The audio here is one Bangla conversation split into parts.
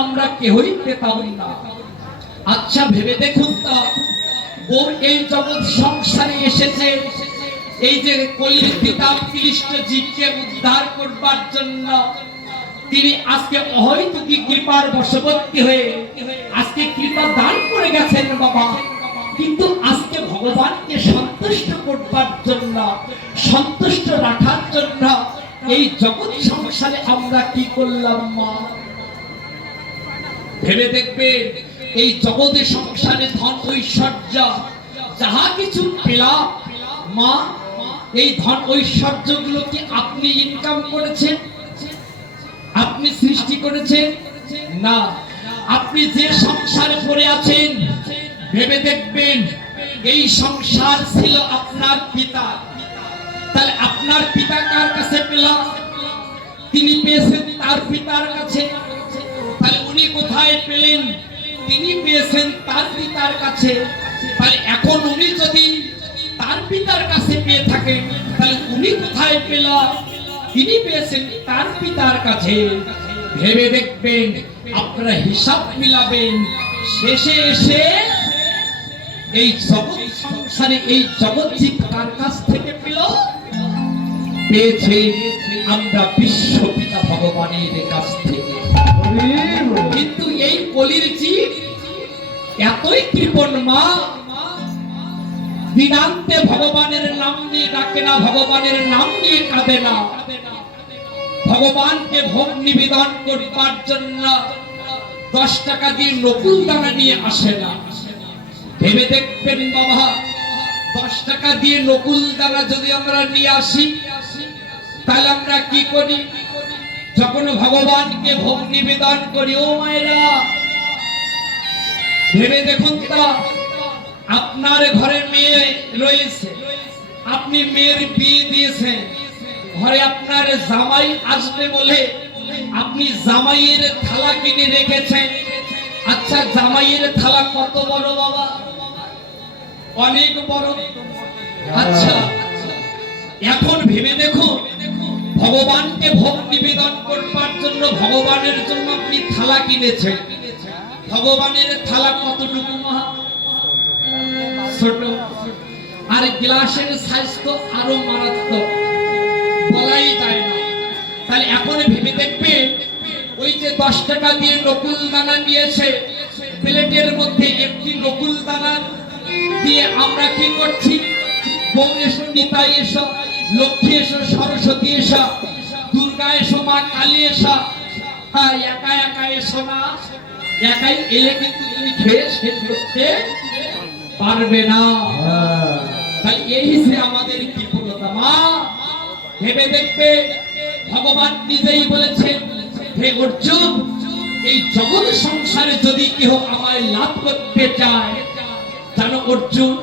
আমরা কেউই পেতাম না। আচ্ছা ভেবে দেখুন তো, ও এই জগৎ সংসারে এসেছে এই যে কলির পিতা কৃষ্ণ জীবকে উদ্ধার করবার জন্য। তিনি আজকে অহৈতুকী কৃপার বশবর্তী হয়ে আজকে কৃপা দান করে গেছেন বাবা। কিন্তু আজকে ভগবানকে সন্তুষ্ট করবার জন্য, সন্তুষ্ট রাখার জন্য এই জগৎ সংসারে আমরা কি করলাম মা? ভেবে দেখবেন, এই জগতের সংসারে ধন ঐশ্বর্য যাহা কিছু পেলাম মা, এই ধন ঐশ্বর্য গুলো কি আপনি ইনকাম করেছেন? আপনি সৃষ্টি করেছেন না। আপনি যে সংসারে পড়ে আছেন, ভেবে দেখবেন এই সংসার ছিল আপনার পিতা। তাহলে আপনার পিতা কার কাছে পেলাম? তিনি পেয়েছেন তার পিতার কাছে। তাহলে উনি কোথায় পেলেন? তিনি পেয়েছেন তার পিতার কাছে। তাহলে এখন উনি যদি তার পিতার কাছে পেয়ে থাকেন, তাহলে উনি কোথায় পেলেন? তিনি পেয়েছেন তার পিতার কাছে। ভেবে দেখবেন, আপনারা হিসাব মিলাবেন, শেষে এসে এই জগৎ সংসারে এই জগৎ জীব কার কাছ থেকে পেল? পেয়েছে আমরা বিশ্বপিতা ভগবানের কাছ থেকে। কিন্তু এই কলির জীব এতই কৃপণ মা, দিনান্তে ভগবানের নাম নিয়ে ডাকে না, ভগবানের নাম নিয়ে কাঁদে না। ভগবানকে ভোগ নিবেদন করবার জন্য 10 টাকা দিয়ে নকুল দানা নিয়ে আসে না। ভেবে দেখবেন বাবা, 10 টাকা দিয়ে নকুল দানা যদি আমরা নিয়ে আসি, তাহলে আমরা কি করি? যখন ভগবানকে ভোগ নিবেদন করি, ও মায়েরা ভেবে দেখুন তো, আপনার ঘরে মেয়ে রয়েছে, আপনি মেয়ের বিয়ে দিয়েছেন, ঘরে আপনার জামাই আসবে বলে আপনি জামাইয়ের থালা কিনে রেখেছেন। আচ্ছা জামাইয়ের থালা কত বড় বাবা? অনেক বড়। আচ্ছা এখন ভেবে দেখুন, ভগবানকে ভোগ নিবেদন করবার জন্য ভগবানের জন্য আপনি থালা কিনেছেন। ভগবানের থালা কতটুকু মা? ছোট। আর গ্লাসের সাইজ তো আরো মারাত্মক, বলাই যায় না। তাহলে এখন ভেবে দেখবেন, ওই যে 10 টাকা দিয়ে নকুল দানা নিয়েছে, প্লেটের মধ্যে একটি নকুল দানা দিয়ে আমরা কি করছি? বউ এসো, নিতাই এসো, লক্ষ্মী এসো, সরস্বতী এসো, দুর্গা এসো, মা কালী এসো। হ্যাঁ, একা একা এসো না। একাই এলে কিন্তু তুমি খেয়ে শেষ করতে পারবে না। তাই এই যে আমাদের কি বলতা মা, ভেবে দেখবে ভগবান নিজেই বলেছেন, হে অর্জুন, এই জগৎ সংসারে যদি কেউ আমায় লাভ করতে চায়, জানো অর্জুন,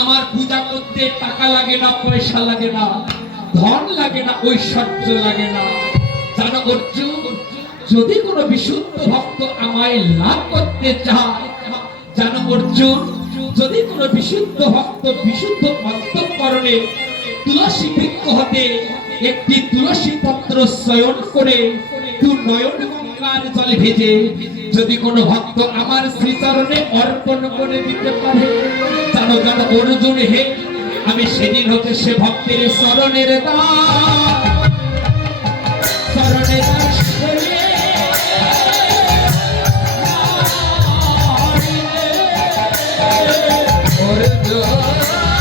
আমার পূজা করতে টাকা লাগে না, পয়সা লাগে না, ধন লাগে না, ঐশ্বর্য লাগে না। জানো অর্জুন, যদি কোনো বিশুদ্ধ ভক্ত আমায় লাভ করতে চায়, জানো অর্জুন, যদি কোনো বিশুদ্ধ ভক্ত বিশুদ্ধ অন্তঃকরণে তুলসী বৃক্ষ হতে একটি তুলসী পত্র চয়ন করে দু নয়ন গঙ্গার জলে ভেজে যদি কোনো ভক্ত আমার শ্রীচরণে অর্পণ করে দিতে পারে, জানো জানো অর্জুন হে, আমি সেদিন হতে সে ভক্তের চরণের দাস, চরণের দাস যদি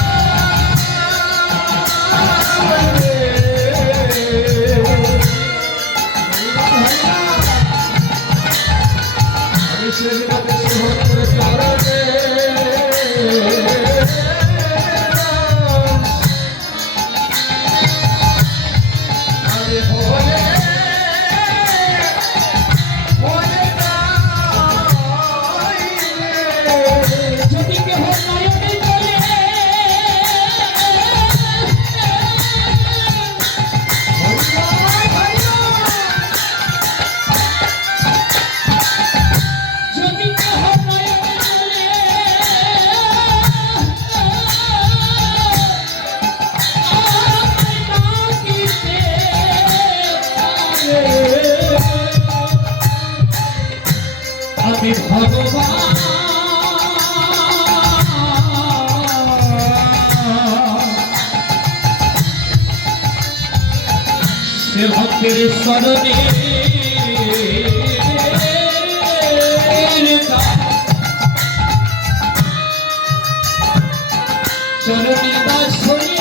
আমি ভগবান সে ভক্তের স্মরণে চরণে দাস হয়ে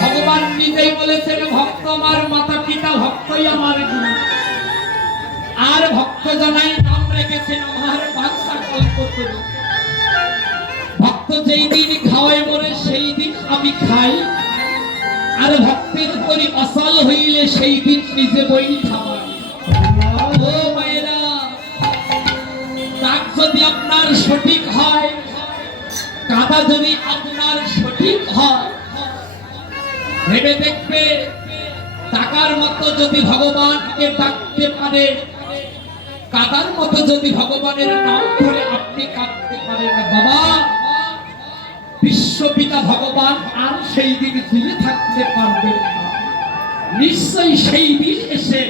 ভগবান নিজেই বলেছেন ভক্ত আমার মাতা পিতা, ভক্তই আমার গুরু। আর ভক্ত জনাই নাম রেখেছেন আমার বাদশা কল্পতরু। ভক্ত যেই দিন খাওয়ায় মরে সেই দিন আমি খাই, আর ভক্তের উপরই অসল হইলে সেই দিন নিজে বই খাওয়াই। ও মায়েরা, তাক যদি আপনার সঠিক হয়, কাদা যদি আপনার সঠিক হয়, ভেবে দেখবে টাকার মতো যদি ভগবানকে ডাকতে পারে, কাদার মতো যদি ভগবানের নাম ধরে আপনি কাঁদতে পারেন, বাবা বিশ্বপিতা ভগবান আর সেই দিন ফিরে থাকতে পারবেন না। নিশ্চয়ই সেই দিন এসে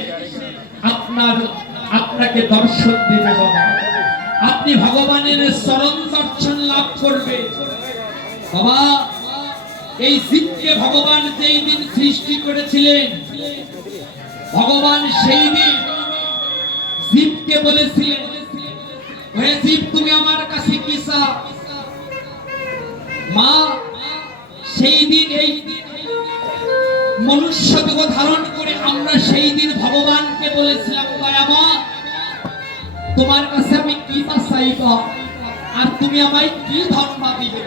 আপনাকে দর্শন দিবে বাবা। আপনি ভগবানের চরণ দর্শন লাভ করবে বাবা। এই জীবকে ভগবান যেই দিন সৃষ্টি করেছিলেন, ভগবান সেই দিন জীবকে বলেছিলেন, হে জীব তুমি আমার কাছে কি চাও? মা সেই দিন এই মনুষ্য দেহ ধারণ করে আমরা সেই দিন ভগবানকে বলেছিলাম, দয়ামা তোমার কাছে আমি কি চাইব আর তুমি আমায় কি ধর্ম দিবে?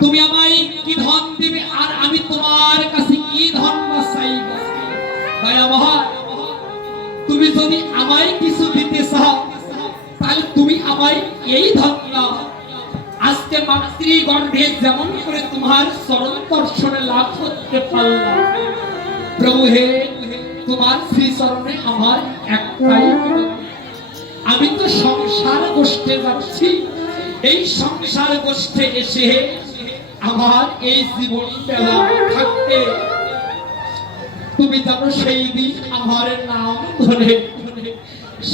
তুমি আমায় কি ধন দিবে আর আমি তোমার কাছে কি ধর্ম চাইব? দয়ামা তুমি যদি আমায় কিছু দিতে চাও তাহলে তুমি আমায় এই ধন দাও। আজকে মাতৃগর্ভে যেমন করে তোমার চরণ দর্শনে লাভ করতে পারলাম, প্রভু হে তোমার শ্রী চরণে আমার একটাই, আমি তো সংসার গোষ্ঠে যাচ্ছি, এই সংসার গোষ্ঠে এসে আমার এই জীবন বেলা থাকতে তুমি যেন সেই দিন আমার নাম ধরে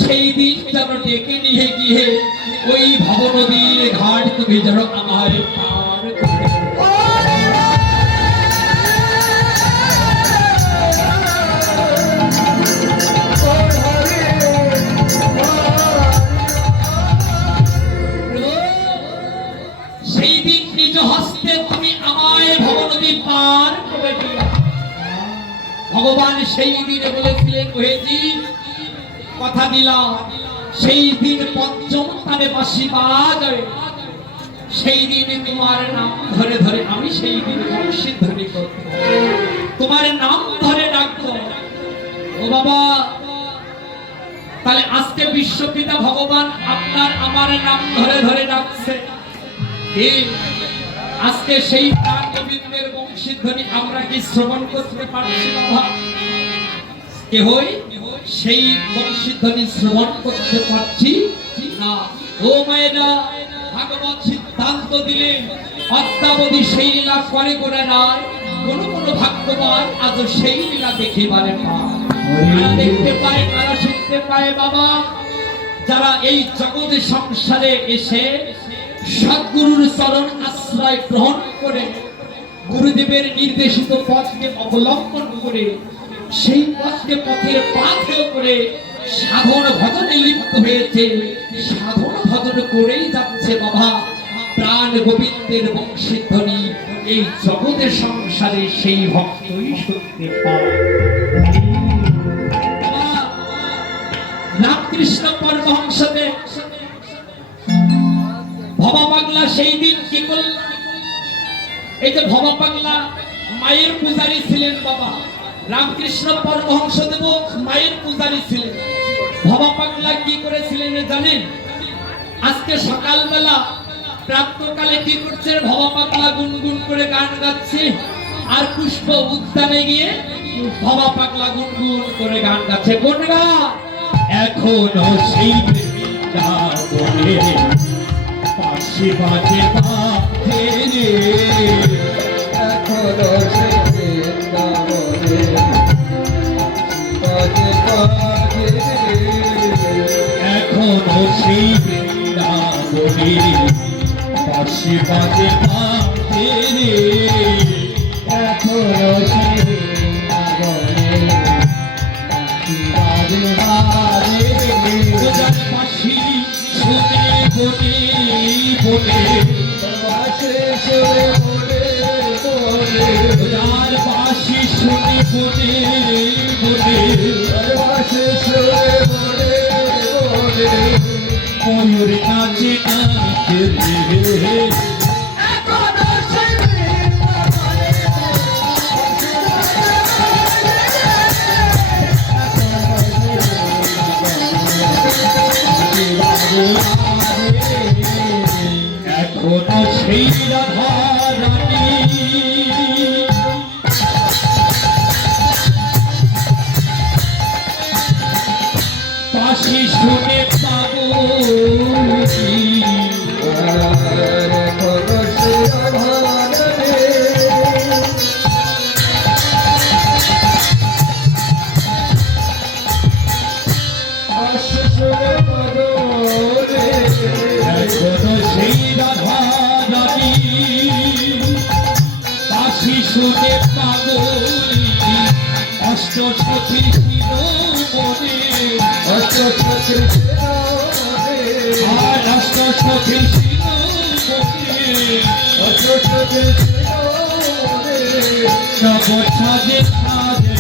সেই দিন যেন ডেকে নিয়ে গিয়ে ওই ভবনদীর ঘাট তুমি যেন আমার পার করে। সেই দিন নিজ হস্তে তুমি আমায় ভবনদী পার করে দিও। ভগবান সেই দিনে বলেছিলেন, ওহেজি কথা দিলাম সেই দিন পঞ্চম স্থানে বাঁশি বাজাবে, সেই দিনে তোমার নাম ধরে ধরে আমি সেই দিন বংশীধ্বনি করব, তোমার নাম ধরে ডাকবো। ও বাবা, তাহলে আজকে বিশ্বপিতা ভগবান আপনার আমার নাম ধরে ধরে ডাকছে, আজকে সেই প্রাণ গোবিন্দের বংশীধ্বনি আমরা কি শ্রবণ করতে পারছি? বাবা কেহই সেই বংশীধ্বনি শ্রবণ করতে পারছি না। ও মায়েরা, ভাগবত সিদ্ধান্ত দিলেন অদ্যাবধি সেই লীলা করে করে নাই, কোন কোন ভাগ্যবান আজ সেই লীলা দেখিবারে পায়, দেখতে পায়, তারা শিখতে পায়। বাবা যারা এই জগৎ সংসারে এসে সদ্গুরুর চরণ আশ্রয় গ্রহণ করে গুরুদেবের নির্দেশিত পথকে অবলম্বন করে সেই পথকে পথের পাথেয় করে সাধন ভজনে লিপ্ত হয়েছে, সাধন ভজন করেই যাচ্ছে বাবা, প্রাণ গোবিন্দের বংশীধ্বনি এই জগতের সংসারে সেই ভক্তই শুনতে পায়। রামকৃষ্ণ পরমহংসদেব ভবা পাগলা সেই দিন কি করল? এই যে ভবা পাগলা মায়ের পূজারী ছিলেন বাবা, রামকৃষ্ণ পরমহংসদেব মায়ের পূজারী ছিলেন। ভবা পাগলা কি করেছিলেন জানেন? আজকে সকালবেলা প্রাতঃকালে কি করছে? ভবা পাগলা গুনগুন করে গান গাচ্ছে, আর পুষ্প উদ্যানে গিয়ে ভবা পাগলা গুনগুন করে গান গাচ্ছে। কোন গান? এখনো সেই বলে পাশে বাজে বাজে রে, এখনো সেই বলে বাজে বাজে রে, এখনো সেই বৃন্দাবনে পাশে বাজে বাজে রে, এখনো সেই বৃন্দাবনে বাজে বাজে রে, বাঁশি শুনে বনে বনে বাঁশি শুনে বনে বনে, যার বাঁশি শুনে বনে বনে বাঁশি শুনে বনে বনে, ময়ূর নাচে নাচে রে, এখনো সেই রাধা রানী পাশি শুনে পাগল শুনে পাগলি অষ্ট সখী শিরোমণি অষ্ট সখী আর অষ্ট সখী শিরোমণি অষ্ট সখী নব সাজে সাজে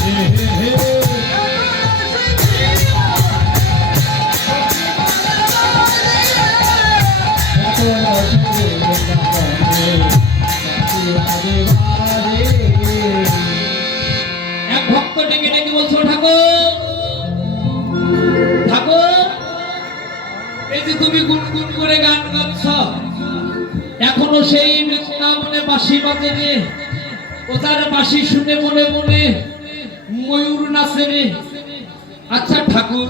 রে এক ভক্ত ডেকে ডেকে বলছো ঠাকুর ঠাকুর এই যে তুমি গুনগুন করে গান গাচ্ছ এখনো সেই বৃন্দাবনে বাঁশি বাজে রে ও তার বাঁশি শুনে মনে মনে ময়ূর নাচে রে আচ্ছা ঠাকুর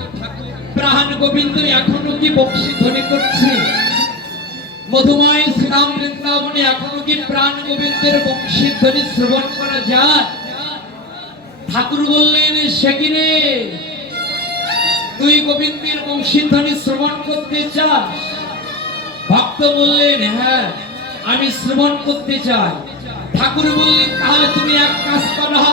প্রাণ গোবিন্দ এখনো কি বংশী ধ্বনি করছে মধুময় শ্রীরাম বৃন্দাবনে এখনো কি প্রাণ গোবিন্দের বংশী ধ্বনি শ্রবণ করা যায় ঠাকুর বললেন সে কি রে তুই গোবিন্দের বংশী ধ্বনি শ্রবণ করতে চাস ভক্ত বললেন হ্যাঁ আমি শ্রবণ করতে চাই ঠাকুর বললেন তাহলে তুমি এক কাজ করো